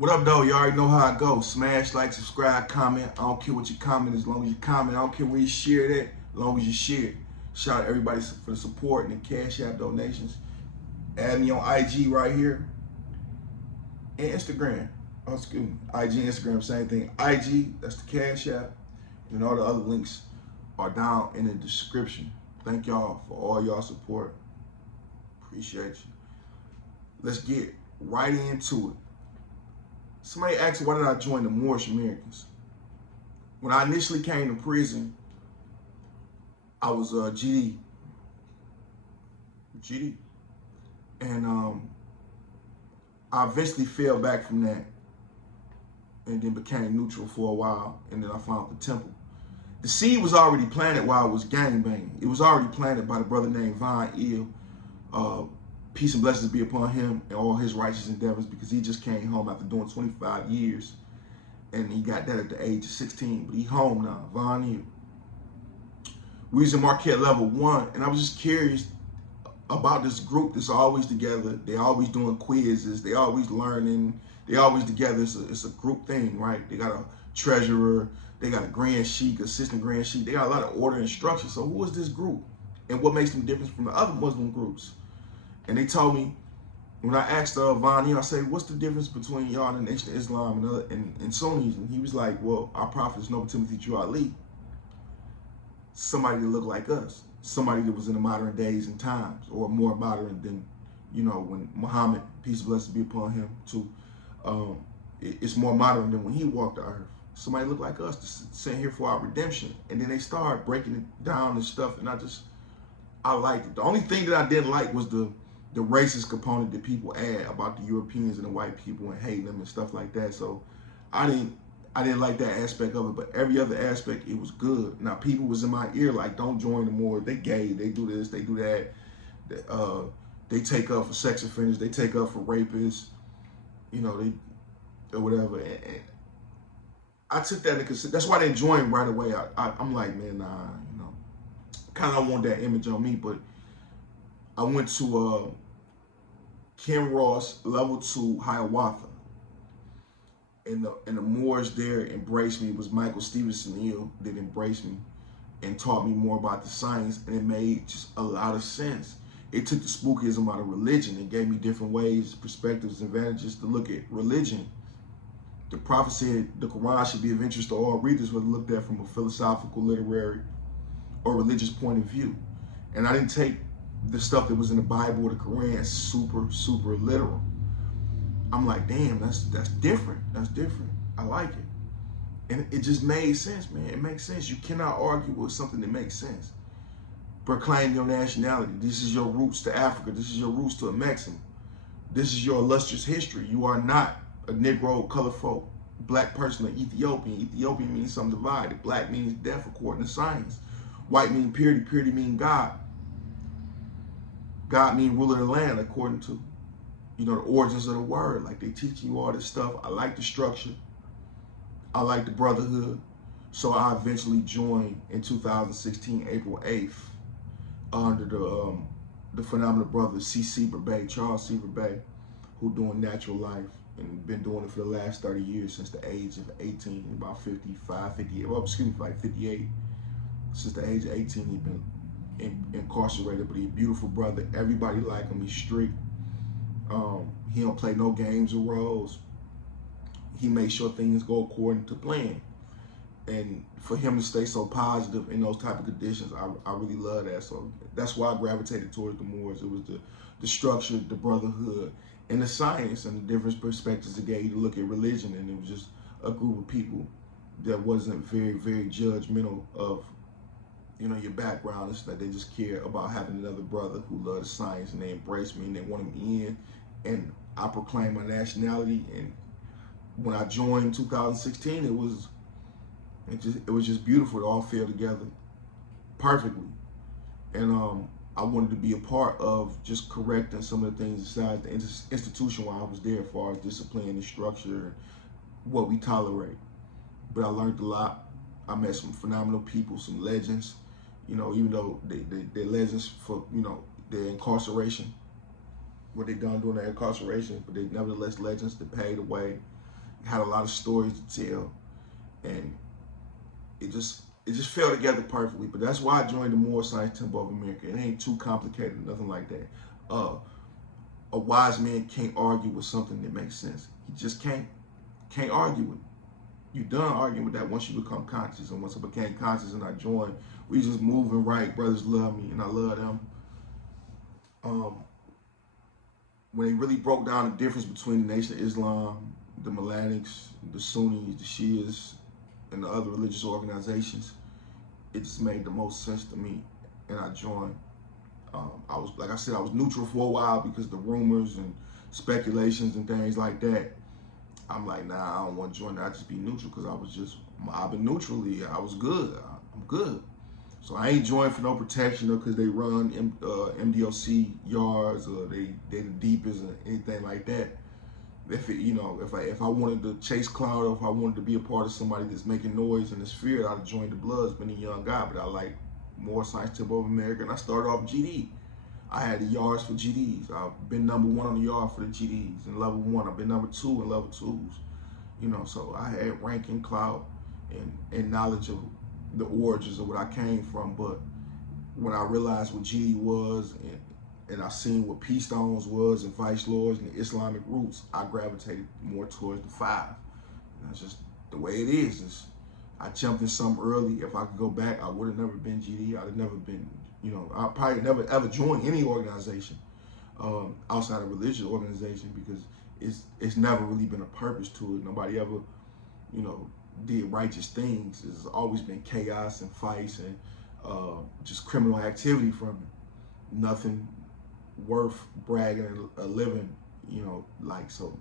What up, though? You already know how it goes. Smash, like, subscribe, comment. I don't care what you comment, as long as you comment. I don't care where you share that, as long as you share it. Shout out everybody for the support and the Cash App donations. Add me on IG right here and Instagram. Oh, excuse me. IG and Instagram, same thing. IG, that's the Cash App. And all the other links are down in the description. Thank y'all for all y'all support. Appreciate you. Let's get right into it. Somebody asked, why did I join the Moorish Americans? When I initially came to prison, I was GD. And I eventually fell back from that and then became neutral for a while. And then I found the temple. The seed was already planted while I was gangbanging. It was already planted by the brother named Von Ill. Peace and blessings be upon him and all his righteous endeavors, because he just came home after doing 25 years. And he got that at the age of 16. But he home now, Von Ill. We was in Marquette level 1, and I was just curious about this group that's always together. They always doing quizzes. They always learning. They always together. It's a group thing, right? They got a treasurer. They got a grand sheik, assistant grand sheik. They got a lot of order and structure. So who is this group? And what makes them different from the other Muslim groups? And they told me, when I asked Von, I said, what's the difference between y'all and the Nation of Islam and Sunnis? And he was like, well, our prophet is Noble Timothy Drew Ali. Somebody that looked like us. Somebody that was in the modern days and times, or more modern than, when Muhammad, peace and blessings be upon him, too. It's more modern than when he walked the earth. Somebody looked like us, sent here for our redemption. And then they started breaking it down and stuff, and I liked it. The only thing that I didn't like was the racist component that people add about the Europeans and the white people and hating them and stuff like that. So I didn't like that aspect of it, but every other aspect, it was good. Now, people was in my ear like, don't join the Moors. They gay, they do this, they do that. They take up for sex offenders, they take up for rapists, they, or whatever. And I took that into consideration. That's why I didn't join right away. I'm like, man, nah, kind of want that image on me. But I went to Ken Ross level 2 Hiawatha. And the Moors there embraced me. It was Michael Stevenson Hill that embraced me and taught me more about the science, and it made just a lot of sense. It took the spookism out of religion. It gave me different ways, perspectives, advantages to look at religion. The prophet said the Quran should be of interest to all readers, whether looked at from a philosophical, literary, or religious point of view. And I didn't take the stuff that was in the Bible or the Quran super, super literal. I'm like, damn, that's different. That's different. I like it. And it just made sense, man. It makes sense. You cannot argue with something that makes sense. Proclaim your nationality. This is your roots to Africa. This is your roots to a Mexican. This is your illustrious history. You are not a Negro, colorful, black person, or Ethiopian. Ethiopian means something divided. Black means death according to science. White means purity. Purity means God. God means ruler of the land according to the origins of the word. Like, they teach you all this stuff. I like the structure. I like the brotherhood. So I eventually joined in 2016, April 8th, under the phenomenal brothers Charles C. Bay, who doing natural life and been doing it for the last 30 years, since the age of 18, about 55, 58, well, excuse me, like 58. Since the age of 18, he's been incarcerated, but he's a beautiful brother. Everybody like him. He's strict. He don't play no games or roles. He makes sure things go according to plan. And for him to stay so positive in those type of conditions, I really love that. So that's why I gravitated towards the Moors. It was the structure, the brotherhood, and the science, and the different perspectives it gave you to look at religion. And it was just a group of people that wasn't very, very judgmental of your background. It's that they just care about having another brother who loves science, and they embrace me and they want me in. And I proclaim my nationality. And when I joined in 2016, it was just beautiful. It all fell together perfectly. And I wanted to be a part of just correcting some of the things inside the institution while I was there, as far as discipline and structure, what we tolerate. But I learned a lot. I met some phenomenal people, some legends. Even though they're legends for their incarceration, what they done during their incarceration, but they nevertheless legends that paid the way. had a lot of stories to tell, and it just fell together perfectly. But that's why I joined the Moorish Science Temple of America. It ain't too complicated, nothing like that. A wise man can't argue with something that makes sense. He just can't argue with it. You're done arguing with that once you become conscious. And once I became conscious and I joined, we just moving right. Brothers love me and I love them. When they really broke down the difference between the Nation of Islam, the Melanics, the Sunnis, the Shias, and the other religious organizations, it just made the most sense to me, and I joined. I was, like I said, I was neutral for a while because the rumors and speculations and things like that. I'm like, nah, I don't want to join that. I just be neutral because I've been neutrally. I was good. I'm good. So I ain't joined for no protection or because they run MDOC yards or they the deepest or anything like that. If I wanted to chase clout or if I wanted to be a part of somebody that's making noise in the sphere, I'd have joined the Bloods, been a young guy. But I like Moorish Science Temple of America, and I started off GD. I had the yards for GDs. I've been number 1 on the yard for the GDs. In level 1, I've been number 2 in level 2s. So I had ranking, clout, and knowledge of the origins of what I came from. But when I realized what GD was and I seen what Peace Stones was and Vice Lords and the Islamic roots, I gravitated more towards the 5. And that's just the way it is. I jumped in something early. If I could go back, I would have never been GD. I'd have never been, I probably never ever joined any organization outside of religious organization because it's never really been a purpose to it. Nobody ever, did righteous things. There's always been chaos and fights and just criminal activity from it. Nothing worth bragging or living, so.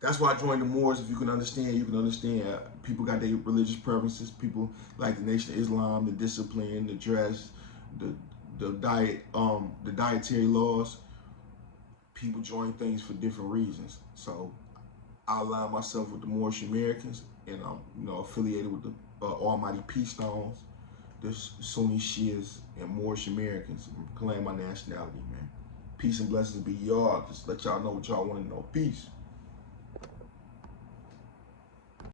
That's why I joined the Moors. If you can understand, you can understand. People got their religious preferences. People like the Nation of Islam, the discipline, the dress, the diet, the dietary laws. People join things for different reasons. So I align myself with the Moorish Americans, and I'm affiliated with the Almighty Peace Stones, the Sunni Shias, and Moorish Americans. Claim my nationality, man. Peace and blessings be y'all. Just let y'all know what y'all want to know. Peace.